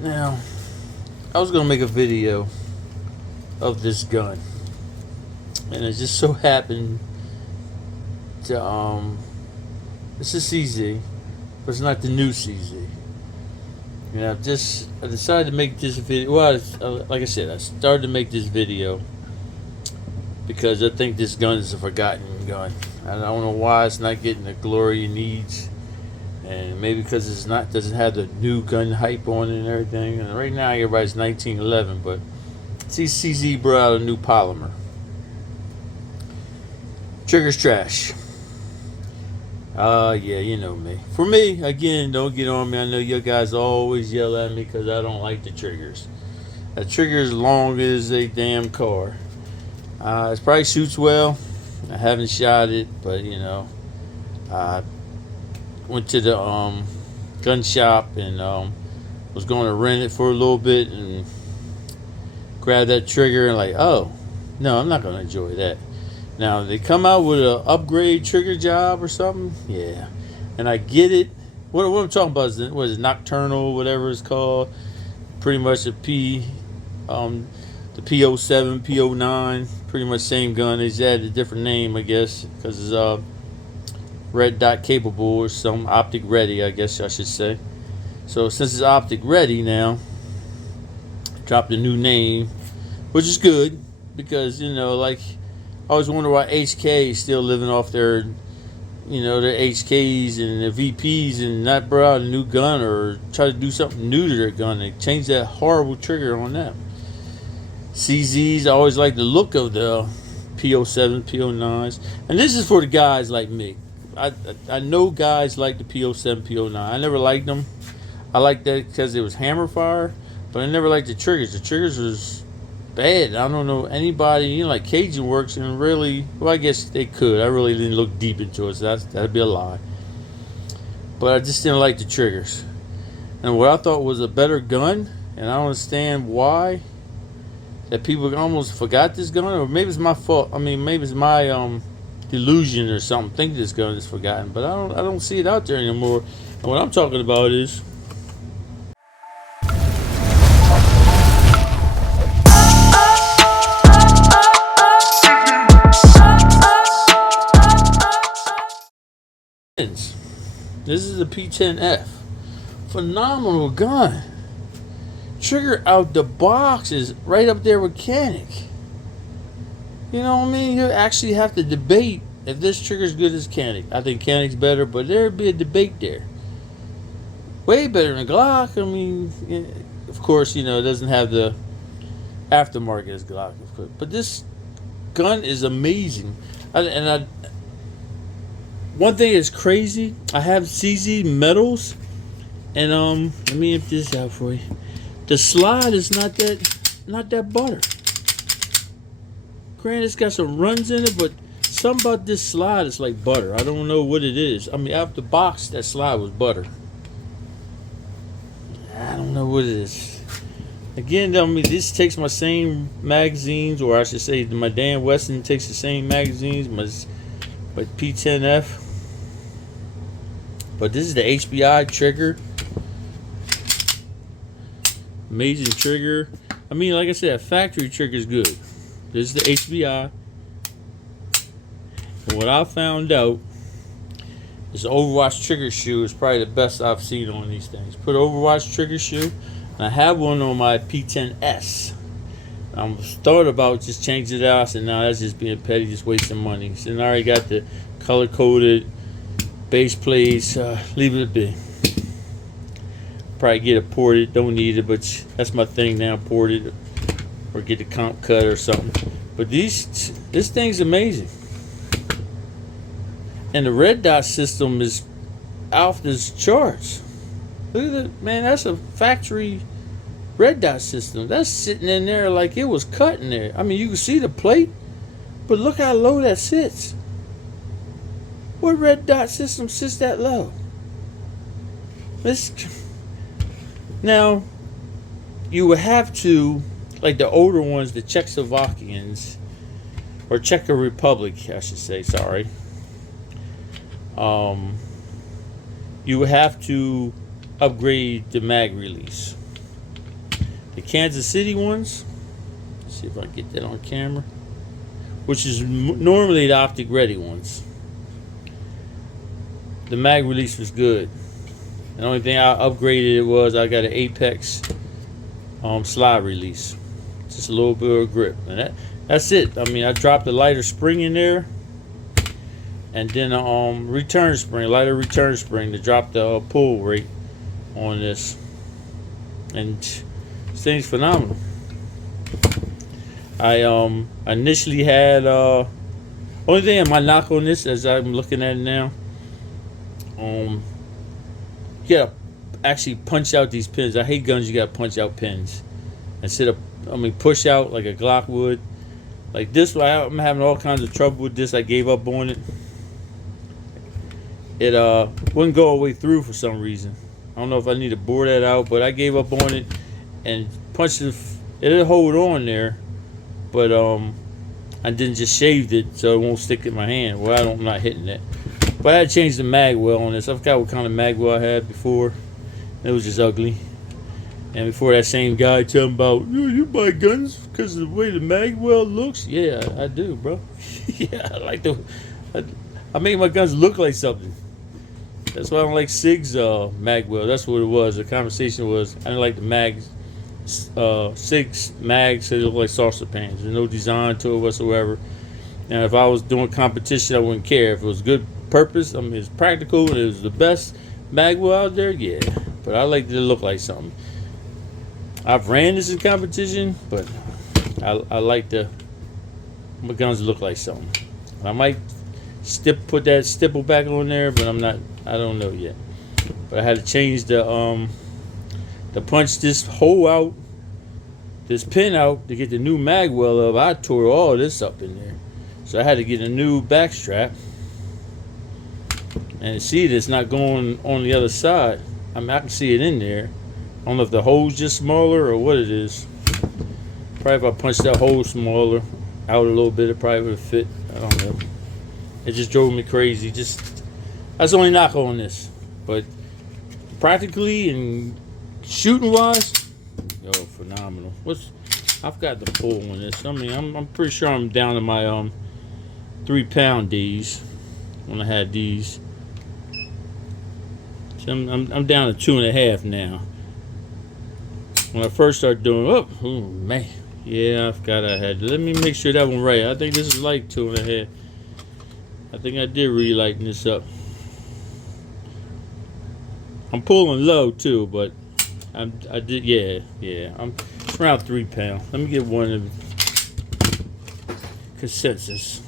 Now, I was gonna make a video of this gun, and it just so happened to it's a CZ, but it's not the new CZ. And I decided to make this video. Well, like I said, I started to make this video because I think this gun is a forgotten gun. I don't know why it's not getting the glory it needs, and maybe because it's not doesn't have the new gun hype on it and everything. And right now everybody's 1911, but see CZ brought out a new polymer. Trigger's trash. Yeah, you know me. For me, again, don't get on me. I know you guys always yell at me because I don't like the triggers. A trigger as long as a damn car. It probably shoots well. I haven't shot it, but you know, I went to the gun shop and was going to rent it for a little bit and grabbed that trigger and like, oh, no, I'm not going to enjoy that. Now, they come out with an upgrade trigger job or something. Yeah. And I get it. What I'm talking about is, what is it, Nocturnal, whatever it's called. Pretty much the P-07, P-09. Pretty much same gun. They just added a different name, I guess, because it's red dot capable or some optic ready, I guess I should say. So since it's optic ready now, dropped a new name, which is good because, you know, like, I always wonder why HK is still living off their, you know, their HKs and their VPs and not brought out a new gun or try to do something new to their gun. They changed that horrible trigger on them. CZs, I always like the look of the P-07, P-09s. And this is for the guys like me. I know guys like the P-07, P-09. I never liked them. I liked that because it was hammer fire, but I never liked the triggers. The triggers was bad. I don't know anybody, you know, like Cajun Works, and really, well, I guess they could. I really didn't look deep into it, so that'd be a lie. But I just didn't like the triggers. And what I thought was a better gun, and I don't understand why, that people almost forgot this gun, or maybe it's my fault. I mean, maybe it's my delusion or something. Think this gun is forgotten, but I don't see it out there anymore. And what I'm talking about is this is a P10F. Phenomenal gun. Trigger out the box is right up there with Canic. You know what I mean? You actually have to debate if this trigger's good as Canic. I think Canic's better, but there'd be a debate there. Way better than Glock. I mean, of course, you know, it doesn't have the aftermarket as Glock, of course. But this gun is amazing. One thing is crazy. I have CZ medals, and let me empty this out for you. The slide is not that butter. Granted, it's got some runs in it, but something about this slide is like butter. I don't know what it is. I mean, out the box, that slide was butter. I don't know what it is. Again, I mean, this takes my same magazines, or I should say, my Dan Weston takes the same magazines, my P10F. But this is the HBI trigger. Amazing trigger. I mean, like I said, a factory trigger is good. This is the HBI. And what I found out is the Overwatch trigger shoe is probably the best I've seen on these things. Put Overwatch trigger shoe. And I have one on my P10S. I'm thought about just changing it out. I said, no, that's just being petty, just wasting money. So I already got the color coded base plates. Leave it be. Probably get it ported. Don't need it, but that's my thing now. Ported, or get the comp cut or something. But this thing's amazing. And the red dot system is off the charts. Look at that, man. That's a factory red dot system. That's sitting in there like it was cut in there. I mean, you can see the plate, but look how low that sits. What red dot system sits that low? Now, you would have to, like the older ones, the Czechoslovakians, or Czech Republic, I should say, sorry. You would have to upgrade the mag release. the Kansas City ones. Let's see if I can get that on camera. Which is normally the optic ready ones. The mag release was good. The only thing I upgraded it was I got an Apex slide release. Just a little bit of grip. And that's it. I mean, I dropped a lighter spring in there. And then a return spring, lighter return spring to drop the pull rate on this. And this thing's phenomenal. I initially had only thing my knock on this as I'm looking at it now, you gotta actually punch out these pins. I hate guns you gotta punch out pins instead of push out like a Glock would. Like this, I'm having all kinds of trouble with this. I gave up on it. It wouldn't go all the way through for some reason. I don't know if I need to bore that out, but I gave up on it and punched it. It'll hold on there, but I didn't just shaved it so it won't stick in my hand. Well, I'm not hitting it. But I had to change the mag well on this. I forgot what kind of mag well I had before. It was just ugly. And before that same guy telling about, you buy guns because of the way the mag well looks. Yeah, I do, bro. Yeah, I make my guns look like something. That's why I don't like SIG's mag well. That's what it was. The conversation was I didn't like the mags. SIG's mags, they look like saucer pans. There's no design to it whatsoever. And if I was doing competition, I wouldn't care. If it was good purpose, it's practical and it was the best mag well out there, yeah. But I like it to look like something. I've ran this in competition, but I like my guns to look like something. I might put that stipple back on there, but I don't know yet. But I had to change to punch this hole out, this pin out to get the new mag well up. I tore all this up in there, so I had to get a new back strap. And see, it's not going on the other side. I can see it in there. I don't know if the hole's just smaller or what it is. Probably if I punched that hole smaller out a little bit, it probably would have fit. I don't know. It just drove me crazy. That's the only knock on this. But practically and shooting wise, phenomenal. I've got the pull on this. I'm pretty sure I'm down to my 3 pound D's when I had these. So I'm down to 2.5 now. When I first started doing, oh man, yeah, I forgot I had. Let me make sure that one right. I think this is like 2.5. I think I did really lighten this up. I'm pulling low too, but I did, yeah. It's around 3 pounds. Let me get one of the consensus.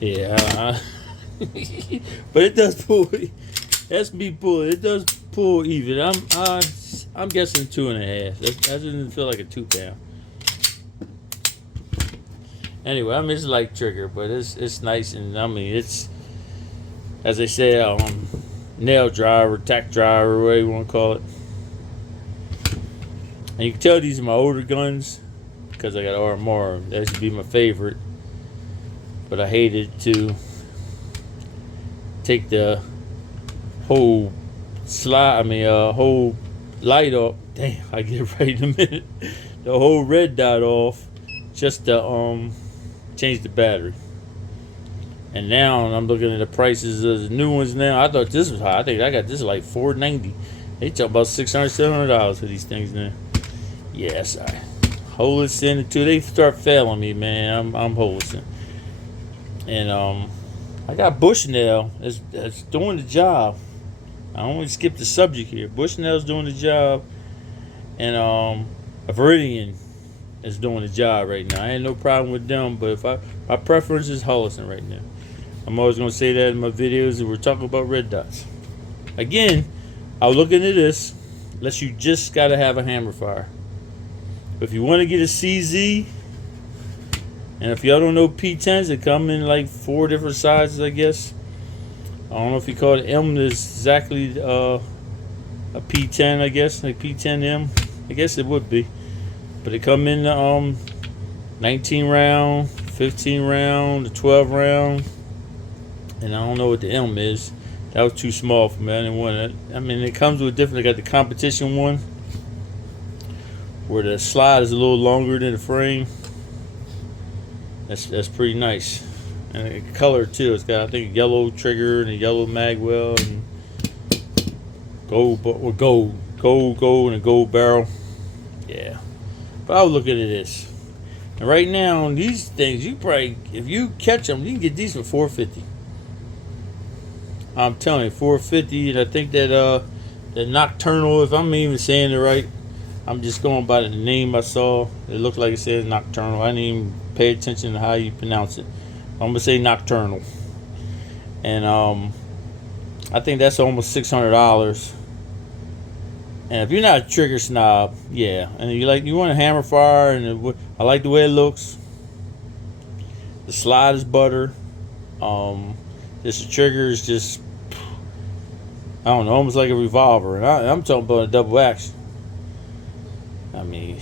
Yeah, but it does pull. That's me pulling. It does pull even. I'm guessing 2.5. That doesn't feel like a 2 pound. Anyway, it's like trigger, but it's nice, and it's, as they say, nail driver, tack driver, whatever you want to call it. And you can tell these are my older guns because I got RMR. That should be my favorite, but I hated to take the whole whole light off. Damn, I get it right in a minute. The whole red dot off, just to change the battery. And now I'm looking at the prices of the new ones now. I thought this was high. I think I got this like $490. They talk about $600, $700 for these things now. Yes, I Holison until they start failing me, man. I'm Holison. And I got Bushnell that's doing the job. I only skipped the subject here. Bushnell's doing the job, and Viridian is doing the job right now. I ain't no problem with them, but my preference is Holison right now. I'm always gonna say that in my videos that we're talking about red dots. Again, I'll look into this, unless you just gotta have a hammer fire. If you want to get a CZ, and if y'all don't know P10s, they come in like 4 different sizes, I guess. I don't know if you call it M is exactly a P10, I guess, like P10M. I guess it would be, but they come in 19 round, 15 round, 12 round, and I don't know what the M is. That was too small for me. I didn't want it. I mean, it comes with different. They got the competition one where the slide is a little longer than the frame. That's pretty nice. And the color too. It's got, I think, a yellow trigger and a yellow mag well and gold and a gold barrel. Yeah. But I was looking at this. And right now, these things, you probably, if you catch them, you can get these for $4.50. I'm telling you, $4.50. And I think that the Nocturnal, if I'm even saying it right, I'm just going by the name I saw. It looked like it said Nocturnal. I didn't even pay attention to how you pronounce it. I'm gonna say Nocturnal. And I think that's almost $600. And if you're not a trigger snob, yeah, and you want a hammer fire, and I like the way it looks. The slide is butter. This trigger is just, I don't know, almost like a revolver. And I'm talking about a double action. I mean,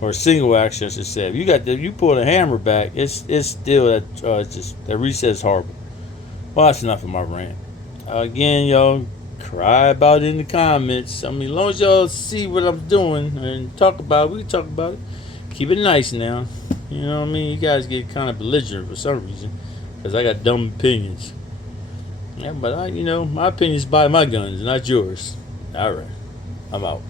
or a single action, I should say. If you pull the hammer back, it's still that reset is horrible. Well, that's enough of my rant. Again, y'all, cry about it in the comments. I mean, as long as y'all see what I'm doing and talk about it, we can talk about it. Keep it nice now. You know what I mean? You guys get kind of belligerent for some reason because I got dumb opinions. Yeah, but my opinion is by my guns, not yours. All right, I'm out.